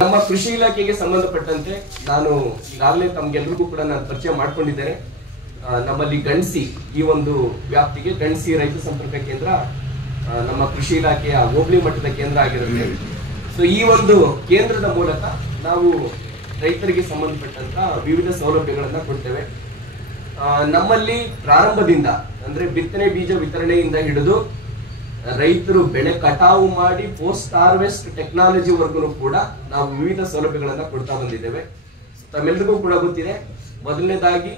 ನಮ್ಮ ಕೃಷಿ ಇಲಾಖೆಗೆ ಸಂಬಂಧಪಟ್ಟಂತೆ ನಾನು ಈಗಾಗಲೇ ತಮ್ಗೆಲ್ಲರಿಗೂ ಕೂಡ ನಾನು ಪರಿಚಯ ಮಾಡ್ಕೊಂಡಿದ್ದೇನೆ. ನಮ್ಮಲ್ಲಿ ಗಣಸಿ ಈ ಒಂದು ವ್ಯಾಪ್ತಿಗೆ ಗಣಸಿ ರೈತ ಸಂಪರ್ಕ ಕೇಂದ್ರ ನಮ್ಮ ಕೃಷಿ ಇಲಾಖೆಯ ಹೋಬಳಿ ಮಟ್ಟದ ಕೇಂದ್ರ ಆಗಿರುತ್ತೆ. ಸೊ ಈ ಒಂದು ಕೇಂದ್ರದ ಮೂಲಕ ನಾವು ರೈತರಿಗೆ ಸಂಬಂಧಪಟ್ಟಂತ ವಿವಿಧ ಸೌಲಭ್ಯಗಳನ್ನ ಕೊಡ್ತೇವೆ. ನಮ್ಮಲ್ಲಿ ಪ್ರಾರಂಭದಿಂದ ಅಂದ್ರೆ ಬಿತ್ತನೆ ಬೀಜ ವಿತರಣೆಯಿಂದ ಹಿಡಿದು ರೈತರು ಬೆಳೆ ಕಟಾವು ಮಾಡಿ ಪೋಸ್ಟ್ ಹಾರ್ವೆಸ್ಟ್ ಟೆಕ್ನಾಲಜಿ ವರ್ಗು ಕೂಡ ನಾವು ವಿವಿಧ ಸೌಲಭ್ಯಗಳನ್ನ ಕೊಡ್ತಾ ಬಂದಿದ್ದೇವೆ. ತಮ್ಮೆಲ್ಲರಿಗೂ ಕೂಡ ಗೊತ್ತಿದೆ, ಮೊದಲನೇದಾಗಿ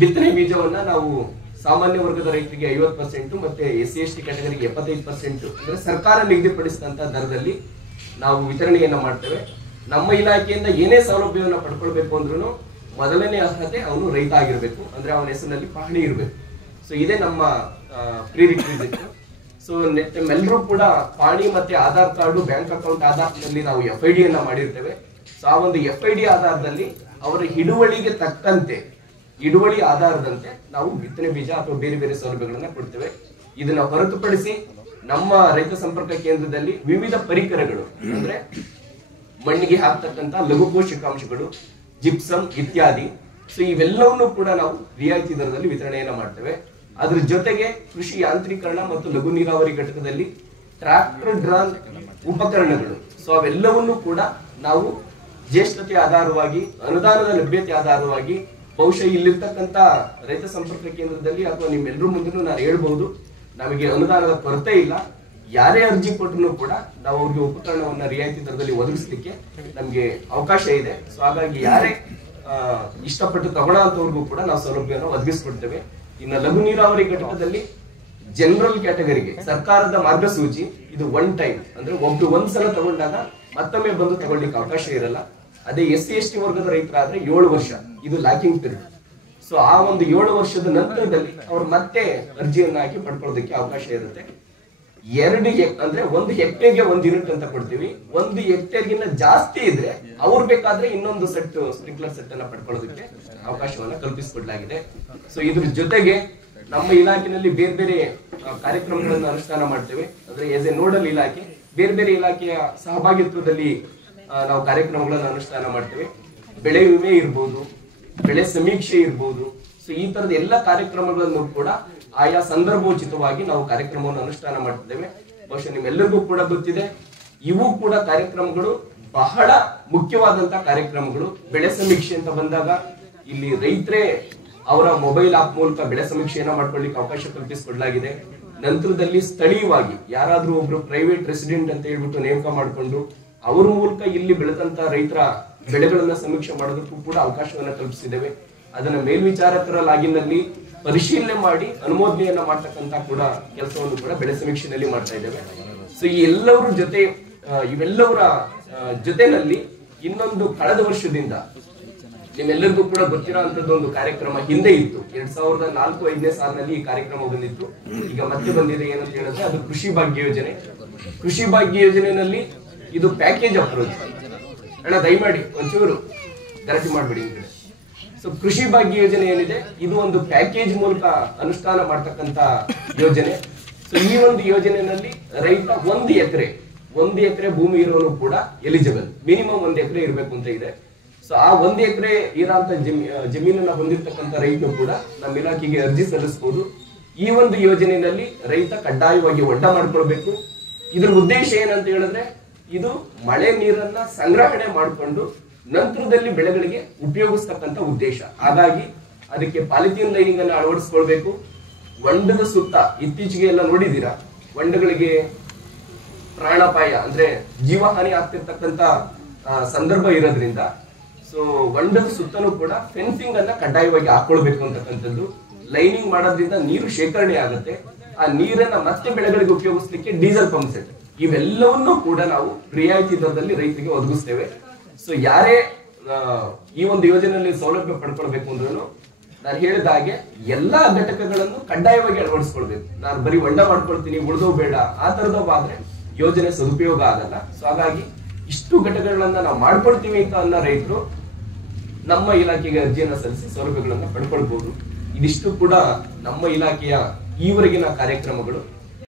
ಬಿತ್ತನೆ ಬೀಜವನ್ನ ನಾವು ಸಾಮಾನ್ಯ ವರ್ಗದ ರೈತರಿಗೆ 50% ಮತ್ತೆ SC/ST ಕ್ಯಾಟಗರಿಗೆ 75% ಅಂದ್ರೆ ಸರ್ಕಾರ ನಿಗದಿಪಡಿಸಿದಂತ ದರದಲ್ಲಿ ನಾವು ವಿತರಣೆಯನ್ನ ಮಾಡ್ತೇವೆ. ನಮ್ಮ ಇಲಾಖೆಯಿಂದ ಏನೇ ಸೌಲಭ್ಯವನ್ನ ಪಡ್ಕೊಳ್ಬೇಕು ಅಂದ್ರೂ ಮೊದಲನೇ ಅರ್ಹತೆ ಅವನು ರೈತ ಆಗಿರ್ಬೇಕು, ಅಂದ್ರೆ ಅವನ ಹೆಸರಿನಲ್ಲಿ ಪಹಣಿ ಇರಬೇಕು. ಸೊ ಇದೇ ನಮ್ಮ ಪ್ರೀರಿಕ್ವಿಸಿಟ್. ಸೊ ಎಲ್ಲರೂ ಕೂಡ ಪಹಣಿ ಮತ್ತೆ ಆಧಾರ್ ಕಾರ್ಡು ಬ್ಯಾಂಕ್ ಅಕೌಂಟ್ ಆಧಾರದಲ್ಲಿ ನಾವು FID ಯನ್ನ ಮಾಡಿರ್ತೇವೆ. ಸೊ ಆ ಒಂದು FID ಆಧಾರದಲ್ಲಿ ಅವರ ಹಿಡುವಳಿಗೆ ತಕ್ಕಂತೆ ಹಿಡುವಳಿ ಆಧಾರದಂತೆ ನಾವು ಬಿತ್ತನೆ ಬೀಜ ಅಥವಾ ಬೇರೆ ಬೇರೆ ಸೌಲಭ್ಯಗಳನ್ನ ಕೊಡ್ತೇವೆ. ಇದನ್ನ ಹೊರತುಪಡಿಸಿ ನಮ್ಮ ರೈತ ಸಂಪರ್ಕ ಕೇಂದ್ರದಲ್ಲಿ ವಿವಿಧ ಪರಿಕರಗಳು ಅಂದ್ರೆ ಮಣ್ಣಿಗೆ ಹಾಕ್ತಕ್ಕಂತ ಲಘು ಪೋಷಕಾಂಶಗಳು, ಜಿಪ್ಸಮ್ ಇತ್ಯಾದಿ, ಸೊ ಇವೆಲ್ಲವನ್ನೂ ಕೂಡ ನಾವು ರಿಯಾಯಿತಿ ದರದಲ್ಲಿ ವಿತರಣೆಯನ್ನ ಮಾಡ್ತೇವೆ. ಅದ್ರ ಜೊತೆಗೆ ಕೃಷಿ ಯಾಂತ್ರೀಕರಣ ಮತ್ತು ಲಘು ನೀರಾವರಿ ಘಟಕದಲ್ಲಿ ಟ್ರಾಕ್ಟರ್ ಡ್ರಾನ್ ಉಪಕರಣಗಳು, ಸೊ ಅವೆಲ್ಲವನ್ನೂ ಕೂಡ ನಾವು ಜ್ಯೇಷ್ಠತೆ ಆಧಾರವಾಗಿ ಅನುದಾನದ ಲಭ್ಯತೆ ಆಧಾರವಾಗಿ ಬಹುಶಃ ಇಲ್ಲಿರ್ತಕ್ಕಂಥ ರೈತ ಸಂಪರ್ಕ ಕೇಂದ್ರದಲ್ಲಿ ಅಥವಾ ನಿಮ್ಮೆಲ್ಲರೂ ಮುಂದೆ ನಾನು ಹೇಳ್ಬಹುದು, ನಮಗೆ ಅನುದಾನದ ಕೊರತೆ ಇಲ್ಲ. ಯಾರೇ ಅರ್ಜಿ ಕೊಟ್ಟರು ಕೂಡ ನಾವು ಅವ್ರಿಗೆ ಉಪಕರಣವನ್ನ ರಿಯಾಯಿತಿ ದರದಲ್ಲಿ ಒದಗಿಸ್ಲಿಕ್ಕೆ ನಮ್ಗೆ ಅವಕಾಶ ಇದೆ. ಸೊ ಹಾಗಾಗಿ ಯಾರೇ ಇಷ್ಟಪಟ್ಟು ತಗೊಳ್ಳೋಂಥವ್ರಿಗೂ ಕೂಡ ನಾವು ಸೌಲಭ್ಯವನ್ನು ಒದಗಿಸ್ಕೊಡ್ತೇವೆ. ಇನ್ನು ಲಘು ನೀರಾವರಿ ಘಟಕದಲ್ಲಿ ಜನರಲ್ ಕ್ಯಾಟಗರಿಗೆ ಸರ್ಕಾರದ ಮಾರ್ಗಸೂಚಿ ಇದು ಒನ್ ಟೈಮ್ ಅಂದ್ರೆ ಒಂದ್ಸಲ ತಗೊಂಡಾಗ ಮತ್ತೊಮ್ಮೆ ಬಂದು ತಗೊಳ್ಳಿಕ್ಕೆ ಅವಕಾಶ ಇರಲ್ಲ. ಅದೇ SC/ST ವರ್ಗದ ರೈತರಾದ್ರೆ 7 ವರ್ಷ ಇದು ಲಾಕಿಂಗ್ ಪೀರಿಯಡ್. ಸೊ ಆ ಒಂದು 7 ವರ್ಷದ ನಂತರದಲ್ಲಿ ಅವ್ರು ಮತ್ತೆ ಅರ್ಜಿಯನ್ನ ಹಾಕಿ ಪಡ್ಕೊಳ್ಳೋದಕ್ಕೆ ಅವಕಾಶ ಇರುತ್ತೆ. 2 ಅಂದ್ರೆ 1 ಹೆಕ್ಟೇರ್ಗೆ 1 ಯೂನಿಟ್ ಅಂತ ಕೊಡ್ತೀವಿ. 1 ಹೆಕ್ಟೇರ್ಗಿಂತ ಜಾಸ್ತಿ ಇದ್ರೆ ಅವ್ರು ಬೇಕಾದ್ರೆ ಇನ್ನೊಂದು ಸೆಟ್ ಸ್ಪ್ರಿಂಕ್ಲರ್ ಸೆಟ್ ಅನ್ನ ಪಡ್ಕೊಳ್ಳೋದಕ್ಕೆ ಅವಕಾಶವನ್ನ ಕಲ್ಪಿಸಿಕೊಡ್ಲಾಗಿದೆ. ಸೊ ಇದ್ರ ಜೊತೆಗೆ ನಮ್ಮ ಇಲಾಖೆಯಲ್ಲಿ ಬೇರೆ ಬೇರೆ ಕಾರ್ಯಕ್ರಮಗಳನ್ನು ಅನುಷ್ಠಾನ ಮಾಡ್ತೇವೆ. ಅಂದ್ರೆ ಎಸ್ ಎ ನೋಡಲ್ ಇಲಾಖೆ ಬೇರೆ ಬೇರೆ ಇಲಾಖೆಯ ಸಹಭಾಗಿತ್ವದಲ್ಲಿ ನಾವು ಕಾರ್ಯಕ್ರಮಗಳನ್ನು ಅನುಷ್ಠಾನ ಮಾಡ್ತೇವೆ. ಬೆಳೆ ವಿಮೆ ಇರ್ಬೋದು, ಬೆಳೆ ಸಮೀಕ್ಷೆ ಇರ್ಬೋದು. ಸೊ ಈ ತರದ ಎಲ್ಲ ಕಾರ್ಯಕ್ರಮಗಳನ್ನು ಕೂಡ ಆಯಾ ಸಂದರ್ಭೋಚಿತವಾಗಿ ನಾವು ಕಾರ್ಯಕ್ರಮವನ್ನು ಅನುಷ್ಠಾನ ಮಾಡ್ತಿದ್ದೇವೆ. ಬಹುಶಃ ನಿಮ್ಮೆಲ್ಲರಿಗೂ ಕೂಡ ಗೊತ್ತಿದೆ, ಇವು ಕೂಡ ಕಾರ್ಯಕ್ರಮಗಳು ಬಹಳ ಮುಖ್ಯವಾದಂತಹ ಕಾರ್ಯಕ್ರಮಗಳು. ಬೆಳೆ ಸಮೀಕ್ಷೆ ಅಂತ ಬಂದಾಗ ಇಲ್ಲಿ ರೈತರೇ ಅವರ ಮೊಬೈಲ್ ಆಪ್ ಮೂಲಕ ಬೆಳೆ ಸಮೀಕ್ಷೆಯನ್ನ ಮಾಡ್ಕೊಳ್ಳಿಕ್ಕೆ ಅವಕಾಶ ಕಲ್ಪಿಸಿಕೊಡ್ಲಾಗಿದೆ. ನಂತರದಲ್ಲಿ ಸ್ಥಳೀಯವಾಗಿ ಯಾರಾದ್ರೂ ಒಬ್ರು ಪ್ರೈವೇಟ್ ರೆಸಿಡೆಂಟ್ ಅಂತ ಹೇಳ್ಬಿಟ್ಟು ನೇಮಕ ಮಾಡಿಕೊಂಡು ಅವ್ರ ಮೂಲಕ ಇಲ್ಲಿ ಬೆಳೆದಂತ ರೈತರ ಬೆಳೆಗಳನ್ನ ಸಮೀಕ್ಷೆ ಮಾಡೋದಕ್ಕೂ ಕೂಡ ಅವಕಾಶವನ್ನ ಕಲ್ಪಿಸಿದ್ದೇವೆ. ಅದನ್ನ ಮೇಲ್ವಿಚಾರಕರ ಲಾಗಿನ್ನಲ್ಲಿ ಪರಿಶೀಲನೆ ಮಾಡಿ ಅನುಮೋದನೆಯನ್ನ ಮಾಡ್ತಕ್ಕಂತ ಕೂಡ ಕೆಲಸವನ್ನು ಕೂಡ ಬೆಳೆ ಸಮೀಕ್ಷೆಯಲ್ಲಿ ಮಾಡ್ತಾ ಇದ್ದೇವೆ. ಸೊ ಈ ಎಲ್ಲವರ ಜೊತೆ ಇವೆಲ್ಲವರ ಜೊತೆನಲ್ಲಿ ಇನ್ನೊಂದು ಕಳೆದ ವರ್ಷದಿಂದ ನಿಮ್ಮೆಲ್ಲರಿಗೂ ಕೂಡ ಗೊತ್ತಿರೋ ಅಂತದ್ದು ಒಂದು ಕಾರ್ಯಕ್ರಮ ಹಿಂದೆ ಇತ್ತು. 2004-05ನೇ ಸಾಲಿನಲ್ಲಿ ಈ ಕಾರ್ಯಕ್ರಮ ಬಂದಿತ್ತು. ಈಗ ಮತ್ತೆ ಬಂದಿದೆ ಏನಂತ ಹೇಳಿದ್ರೆ ಅದು ಕೃಷಿ ಭಾಗ್ಯ ಯೋಜನೆ. ಕೃಷಿ ಭಾಗ್ಯ ಯೋಜನೆಯಲ್ಲಿ ಇದು ಪ್ಯಾಕೇಜ್ ಅಪ್ರೋಚ್. ಅಣ್ಣ ದಯಮಾಡಿ ಒಂಚೂರು ಗಲಾಟೆ ಮಾಡ್ಬೇಡಿ. ಸೊ ಕೃಷಿ ಭಾಗ್ಯ ಯೋಜನೆ ಏನಿದೆ ಇದು ಒಂದು ಪ್ಯಾಕೇಜ್ ಮೂಲಕ ಅನುಷ್ಠಾನ ಮಾಡ್ತಕ್ಕಂತ ಯೋಜನೆ. ಸೊ ಈ ಒಂದು ಯೋಜನೆಯಲ್ಲಿ ರೈತ 1 ಎಕರೆ ಭೂಮಿ ಇರೋನು ಕೂಡ ಎಲಿಜಿಬಲ್. ಮಿನಿಮಮ್ 1 ಎಕರೆ ಇರಬೇಕು ಅಂತ ಇದೆ. ಸೊ ಆ 1 ಎಕರೆ ಇರೋಂತ ಜಮೀನನ್ನ ಹೊಂದಿರತಕ್ಕಂತ ರೈತರು ಕೂಡ ನಮ್ಮ ಇಲಾಖೆಗೆ ಅರ್ಜಿ ಸಲ್ಲಿಸಬಹುದು. ಈ ಒಂದು ಯೋಜನೆಯಲ್ಲಿ ರೈತ ಕಡ್ಡಾಯವಾಗಿ ಒಡ್ಡ ಮಾಡ್ಕೊಳ್ಬೇಕು. ಇದ್ರ ಉದ್ದೇಶ ಏನಂತ ಹೇಳಿದ್ರೆ ಇದು ಮಳೆ ನೀರನ್ನ ಸಂಗ್ರಹಣೆ ಮಾಡಿಕೊಂಡು ನಂತರದಲ್ಲಿ ಬೆಳೆಗಳಿಗೆ ಉಪಯೋಗಿಸ್ತಕ್ಕಂಥ ಉದ್ದೇಶ. ಹಾಗಾಗಿ ಅದಕ್ಕೆ ಪಾಲಿಥೀನ್ ಲೈನಿಂಗ್ ಅನ್ನು ಅಳವಡಿಸ್ಕೊಳ್ಬೇಕು. ಹೊಂಡದ ಸುತ್ತ ಇತ್ತೀಚೆಗೆ ಎಲ್ಲ ನೋಡಿದೀರಾ, ಹೊಂಡಗಳಿಗೆ ಪ್ರಾಣಾಪಾಯ ಅಂದ್ರೆ ಜೀವಹಾನಿ ಆಗ್ತಿರ್ತಕ್ಕಂಥ ಸಂದರ್ಭ ಇರೋದ್ರಿಂದ ಸೊ ಹೊಂಡದ ಸುತ್ತಲೂ ಕೂಡ ಫೆನ್ಸಿಂಗ್ ಅನ್ನ ಕಡ್ಡಾಯವಾಗಿ ಹಾಕೊಳ್ಬೇಕು ಅಂತಕ್ಕಂಥದ್ದು. ಲೈನಿಂಗ್ ಮಾಡೋದ್ರಿಂದ ನೀರು ಶೇಖರಣೆ ಆಗುತ್ತೆ. ಆ ನೀರನ್ನ ಮತ್ತೆ ಬೆಳೆಗಳಿಗೆ ಉಪಯೋಗಿಸ್ಲಿಕ್ಕೆ ಡೀಸೆಲ್ ಪಂಪ್ ಸೆಟ್ ಇವೆಲ್ಲವನ್ನೂ ಕೂಡ ನಾವು ರಿಯಾಯಿತಿ ದರದಲ್ಲಿ ರೈತರಿಗೆ ಒದಗಿಸ್ತೇವೆ. ಸೊ ಯಾರೇ ಈ ಒಂದು ಯೋಜನೆಯಲ್ಲಿ ಸೌಲಭ್ಯ ಪಡ್ಕೊಳ್ಬೇಕು ಅಂದ್ರೂ ನಾನು ಹೇಳಿದ ಹಾಗೆ ಎಲ್ಲಾ ಘಟಕಗಳನ್ನು ಕಡ್ಡಾಯವಾಗಿ ಅಳವಡಿಸ್ಕೊಳ್ಬೇಕು. ನಾನು ಬರೀ ಹೊಂಡ ಮಾಡ್ಕೊಳ್ತೀನಿ ಉಳಿದವು ಬೇಡ ಆ ತರದವಾದ್ರೆ ಯೋಜನೆ ಸದುಪಯೋಗ ಆಗಲ್ಲ. ಸೊ ಹಾಗಾಗಿ ಇಷ್ಟು ಘಟಕಗಳನ್ನ ನಾವು ಮಾಡ್ಕೊಳ್ತೀವಿ ಅಂತ ಅನ್ನೋ ರೈತರು ನಮ್ಮ ಇಲಾಖೆಗೆ ಅರ್ಜಿಯನ್ನ ಸಲ್ಲಿಸಿ ಸೌಲಭ್ಯಗಳನ್ನ ಪಡ್ಕೊಳ್ಬಹುದು. ಇದಿಷ್ಟು ಕೂಡ ನಮ್ಮ ಇಲಾಖೆಯ ಈವರೆಗಿನ ಕಾರ್ಯಕ್ರಮಗಳು.